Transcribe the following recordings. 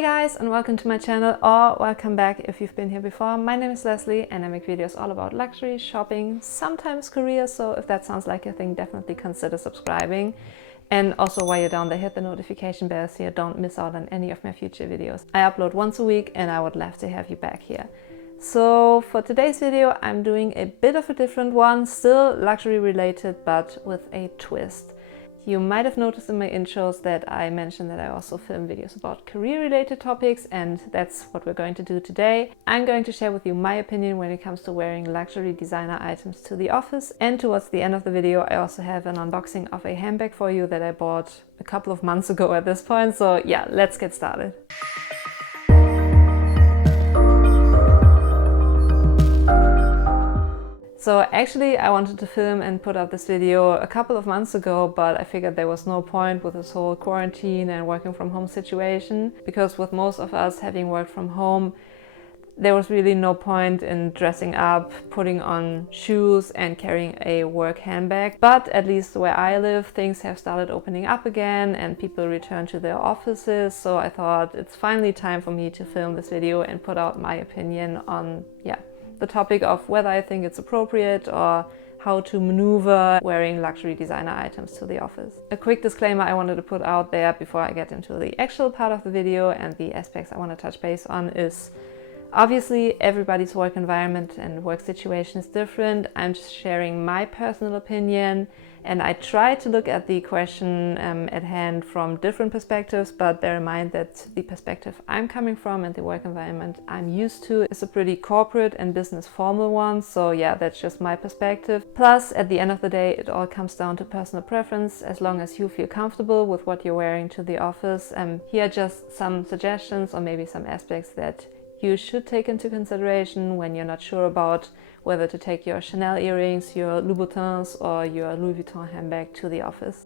Hi guys, and welcome to my channel, or welcome back if you've been here before. My name is Leslie and I make videos all about luxury, shopping, sometimes career, so if that sounds like your thing, definitely consider subscribing. And also while you're down there, hit the notification bell so you don't miss out on any of my future videos. I upload once a week and I would love to have you back here. So for today's video, I'm doing a bit of a different one, still luxury related, but with a twist. You might have noticed in my intros that I mentioned that I also film videos about career-related topics, and that's what we're going to do today. I'm going to share with you my opinion when it comes to wearing luxury designer items to the office. And towards the end of the video, I also have an unboxing of a handbag for you that I bought a couple of months ago at this point. So yeah, let's get started. So actually I wanted to film and put up this video a couple of months ago, but I figured there was no point with this whole quarantine and working from home situation, because with most of us having worked from home, there was really no point in dressing up, putting on shoes and carrying a work handbag. But at least where I live, things have started opening up again and people return to their offices. So I thought it's finally time for me to film this video and put out my opinion on, the topic of whether I think it's appropriate or how to maneuver wearing luxury designer items to the office. A quick disclaimer I wanted to put out there before I get into the actual part of the video and the aspects I want to touch base on is obviously everybody's work environment and work situation is different. I'm just sharing my personal opinion, and I try to look at the question at hand from different perspectives, but bear in mind that the perspective I'm coming from and the work environment I'm used to is a pretty corporate and business formal one. So yeah, that's just my perspective. Plus, at the end of the day, it all comes down to personal preference. As long as you feel comfortable with what you're wearing to the office, here are just some suggestions or maybe some aspects that you should take into consideration when you're not sure about whether to take your Chanel earrings, your Louboutins or your Louis Vuitton handbag to the office.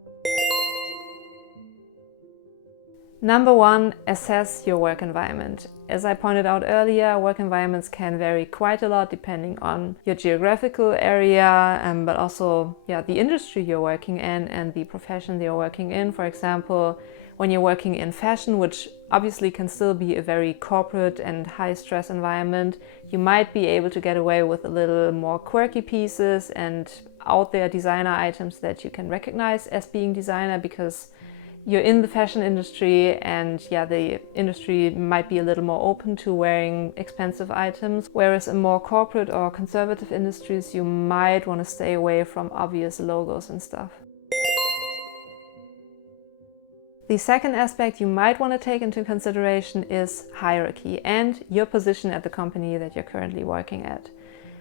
Number one, assess your work environment. As I pointed out earlier, work environments can vary quite a lot depending on your geographical area, but also the industry you're working in and the profession you're working in. For example, when you're working in fashion, which obviously can still be a very corporate and high stress environment, you might be able to get away with a little more quirky pieces and out there designer items that you can recognize as being designer because you're in the fashion industry, and the industry might be a little more open to wearing expensive items, whereas in more corporate or conservative industries you might want to stay away from obvious logos and stuff. The second aspect you might want to take into consideration is hierarchy and your position at the company that you're currently working at.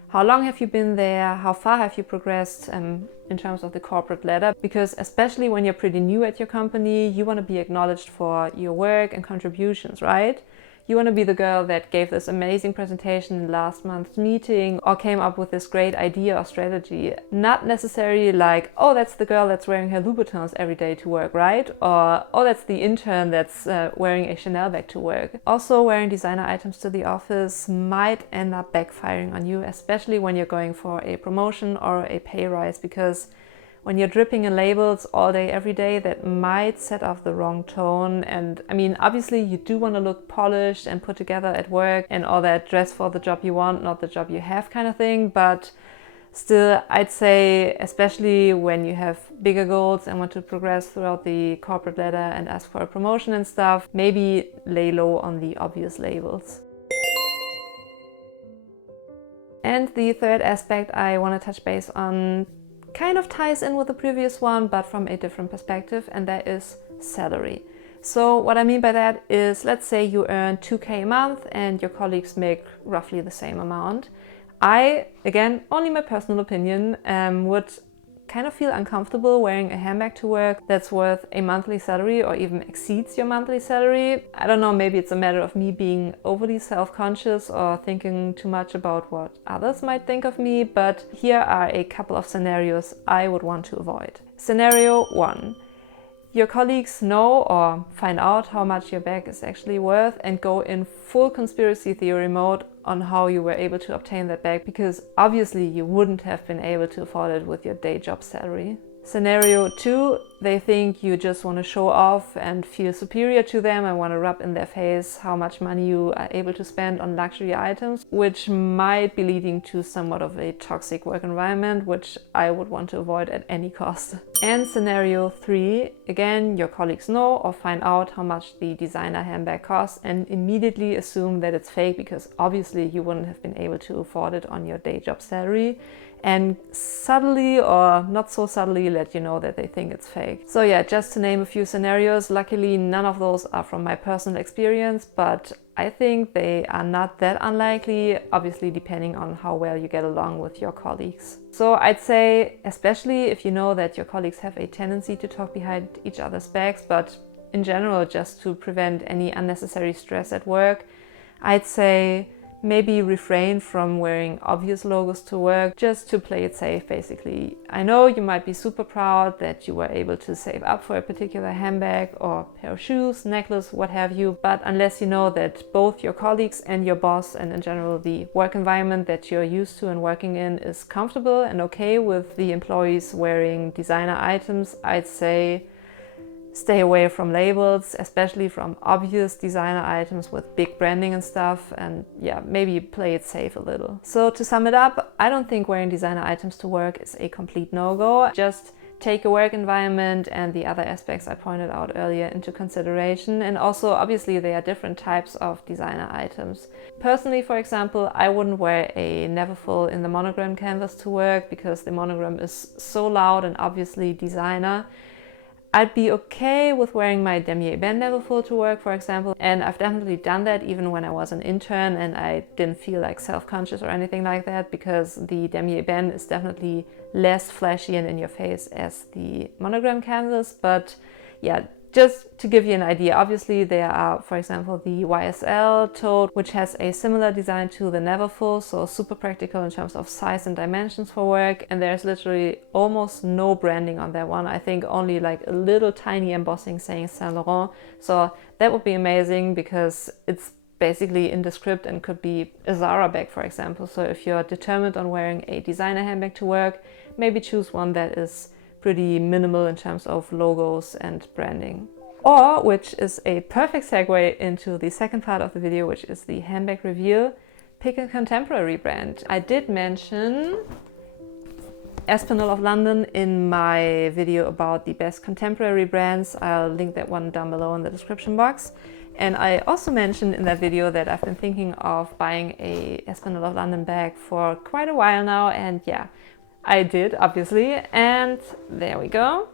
How long have you been there? How far have you progressed in terms of the corporate ladder? Because especially when you're pretty new at your company, you want to be acknowledged for your work and contributions, right? You want to be the girl that gave this amazing presentation in last month's meeting or came up with this great idea or strategy. Not necessarily like, oh, that's the girl that's wearing her Louboutins every day to work, right? Or, oh, that's the intern that's wearing a Chanel bag to work. Also, wearing designer items to the office might end up backfiring on you, especially when you're going for a promotion or a pay rise, because when you're dripping in labels all day, every day, that might set off the wrong tone. And I mean, obviously you do want to look polished and put together at work and all that, dress for the job you want, not the job you have kind of thing. But still, I'd say, especially when you have bigger goals and want to progress throughout the corporate ladder and ask for a promotion and stuff, maybe lay low on the obvious labels. And the third aspect I want to touch base on kind of ties in with the previous one, but from a different perspective, and that is salary. So what I mean by that is, let's say you earn 2K a month and your colleagues make roughly the same amount. I, again, only my personal opinion, would kind of feel uncomfortable wearing a handbag to work that's worth a monthly salary or even exceeds your monthly salary. I don't know, maybe it's a matter of me being overly self-conscious or thinking too much about what others might think of me, but here are a couple of scenarios I would want to avoid. Scenario 1. Your colleagues know or find out how much your bag is actually worth and go in full conspiracy theory mode on how you were able to obtain that bag, because obviously you wouldn't have been able to afford it with your day job salary. Scenario 2, they think you just want to show off and feel superior to them and want to rub in their face how much money you are able to spend on luxury items, which might be leading to somewhat of a toxic work environment, which I would want to avoid at any cost. And scenario 3, again, your colleagues know or find out how much the designer handbag costs and immediately assume that it's fake, because obviously you wouldn't have been able to afford it on your day job salary, and subtly or not so subtly let you know that they think it's fake. So yeah, just to name a few scenarios, luckily none of those are from my personal experience, but I think they are not that unlikely, obviously depending on how well you get along with your colleagues. So I'd say, especially if you know that your colleagues have a tendency to talk behind each other's backs, but in general just to prevent any unnecessary stress at work, I'd say maybe refrain from wearing obvious logos to work, just to play it safe basically. I know you might be super proud that you were able to save up for a particular handbag or pair of shoes, necklace, what have you, but unless you know that both your colleagues and your boss and in general the work environment that you're used to and working in is comfortable and okay with the employees wearing designer items, I'd say stay away from labels, especially from obvious designer items with big branding and stuff, and yeah, maybe play it safe a little. So to sum it up, I don't think wearing designer items to work is a complete no-go. Just take your work environment and the other aspects I pointed out earlier into consideration, and also obviously there are different types of designer items. Personally, for example, I wouldn't wear a Neverfull in the monogram canvas to work because the monogram is so loud and obviously designer. I'd be okay with wearing my Damier Ebene Neverfull to work, for example, and I've definitely done that even when I was an intern and I didn't feel like self-conscious or anything like that, because the Damier Ebene is definitely less flashy and in your face as the monogram canvas. But yeah, just to give you an idea, obviously there are, for example, the YSL Tote, which has a similar design to the Neverfull, so super practical in terms of size and dimensions for work, and there's literally almost no branding on that one. I think only like a little tiny embossing saying Saint Laurent, so that would be amazing because it's basically indescript and could be a Zara bag, for example. So if you're determined on wearing a designer handbag to work, maybe choose one that is pretty minimal in terms of logos and branding. Or, which is a perfect segue into the second part of the video, which is the handbag reveal, pick a contemporary brand. I did mention Espinal of London in my video about the best contemporary brands. I'll link that one down below in the description box. And I also mentioned in that video that I've been thinking of buying a Espinal of London bag for quite a while now, and yeah, I did, obviously, and there we go.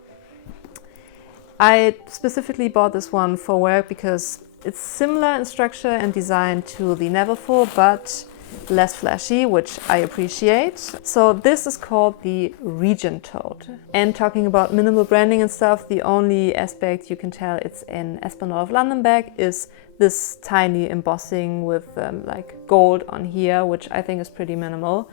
I specifically bought this one for work because it's similar in structure and design to the Neverfull, but less flashy, which I appreciate. So this is called the Regent Tote. And talking about minimal branding and stuff, the only aspect you can tell it's an Espinal of London bag is this tiny embossing with like gold on here, which I think is pretty minimal.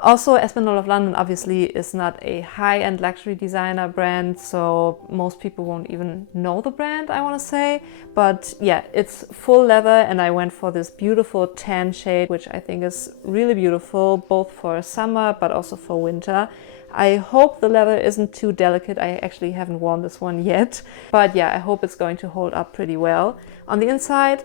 Also, Espinal of London obviously is not a high-end luxury designer brand, so most people won't even know the brand, I want to say. But yeah, it's full leather, and I went for this beautiful tan shade, which I think is really beautiful, both for summer but also for winter. I hope the leather isn't too delicate. I actually haven't worn this one yet, but yeah, I hope it's going to hold up pretty well. On the inside,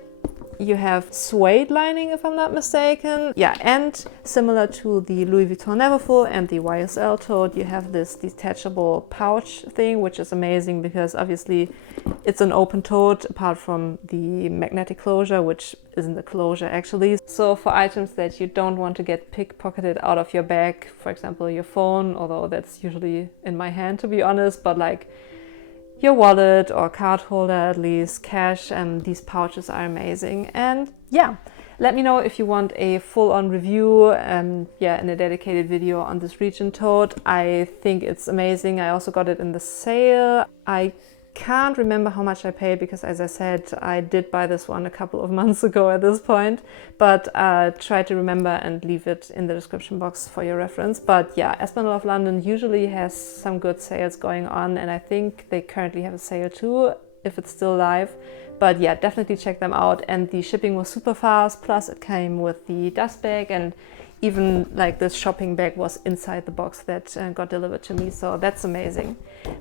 you have suede lining, if I'm not mistaken. Yeah, and similar to the Louis Vuitton Neverfull and the YSL Tote, you have this detachable pouch thing, which is amazing because obviously it's an open tote apart from the magnetic closure, which isn't a closure actually. So for items that you don't want to get pickpocketed out of your bag, for example your phone, although that's usually in my hand to be honest, but like your wallet or card holder, at least cash, and these pouches are amazing. And yeah, let me know if you want a full-on review and yeah, in a dedicated video on this Regent Tote. I think it's amazing. I also got it in the sale. I can't remember how much I paid because, as I said, I did buy this one a couple of months ago at this point, but try to remember and leave it in the description box for your reference. But yeah, Espinal of London usually has some good sales going on, and I think they currently have a sale too, if it's still live. But yeah, definitely check them out. And the shipping was super fast, plus it came with the dust bag, and even like this shopping bag was inside the box that got delivered to me, so that's amazing.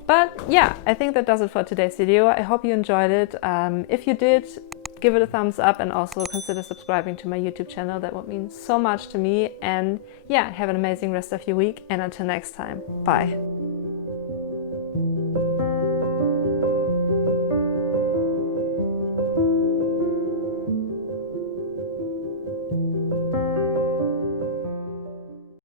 But yeah, I think that does it for today's video. I hope you enjoyed it. If you did, give it a thumbs up and also consider subscribing to my YouTube channel. That would mean so much to me. And yeah, have an amazing rest of your week, and until next time, bye.